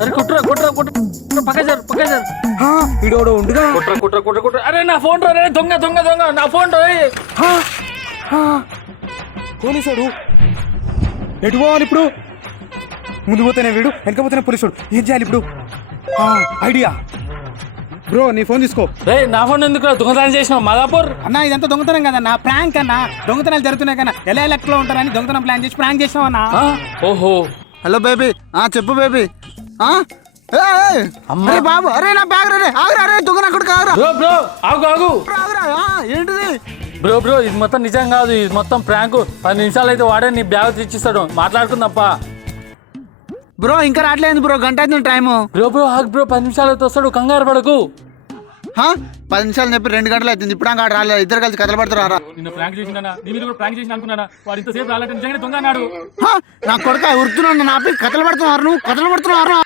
అరే కుట్ర కుట్ర కుట్ర పక్క వీడోడు ఉండుగా. కుట్ర కుట్ర కుట్ర కుట్ర. అరే నా ఫోన్ రా, దొంగ దొంగ దొంగ నా ఫోన్ రా. పోలీసాడు ఎటు పోవాలి ఇప్పుడు? ముందు పోతేనే వీడు, వెనక పోతేనే పోలీసుడు. ఏం చేయాలి ఇప్పుడు? ఐడియా బ్రో, నీ ఫోన్ తీసుకో. రే నా ఫోన్ ఎందుకు దొంగతనం చేసినావు మాదాపూర్? అన్నా ఇదంతా దొంగతనం కదన్నా, ప్రాంక్ అన్నా. దొంగతనాలు జరుగుతున్నాయి కన్నా, ఎలా లెక్కలో ఉంటారని దొంగతనం ప్లాన్ చేసి ప్రాంక్ చేసినావు అన్నా. ఓహో హలో బేబీ. చెప్పు బేబీ. అమ్మా బాబు, అరే నా బ్యాగ్ రే. ఆగురా, అరే దొంగన అక్కడికి ఆగురా. బ్రో బ్రో ఆగు ఆగు. ఆగురా. ఏంటిది బ్రో బ్రో ఇది మొత్తం నిజం కాదు, ఇది మొత్తం ప్రాంక్. 10 నిమిషాలు అయితే వాడే నీ బ్యాగ్ తెచ్చిస్తాడు, మాట్లాడుకుందప్ప. బ్రో ఇంకా రావట్లేదు బ్రో, గంట అవుతుంది టైము. బ్రో బ్రో ఆగు బ్రో, 10 నిమిషాలు అయితే వస్తాడు, కంగారు పడకు. 10 నిమిషాలు చెప్పి 2 గంటలు అవుతుంది, ఇప్పుడు ఇంకా రాలేదు. ఇద్దరు కలిసి కథలు పడుతున్నారా? నిన్ను ప్రాంక్ చేసినా, నీ మీద కూడా ప్రాంక్ చేసిన అనుకున్నానా? వాడు ఇంతసేపు రాలంటే నిజంగానే దొంగ అన్నాడు. నా కొడుక ఉరుతున్నాను, నా కథలు పడుతున్నారు, నువ్వు కథలు పడుతున్నారు.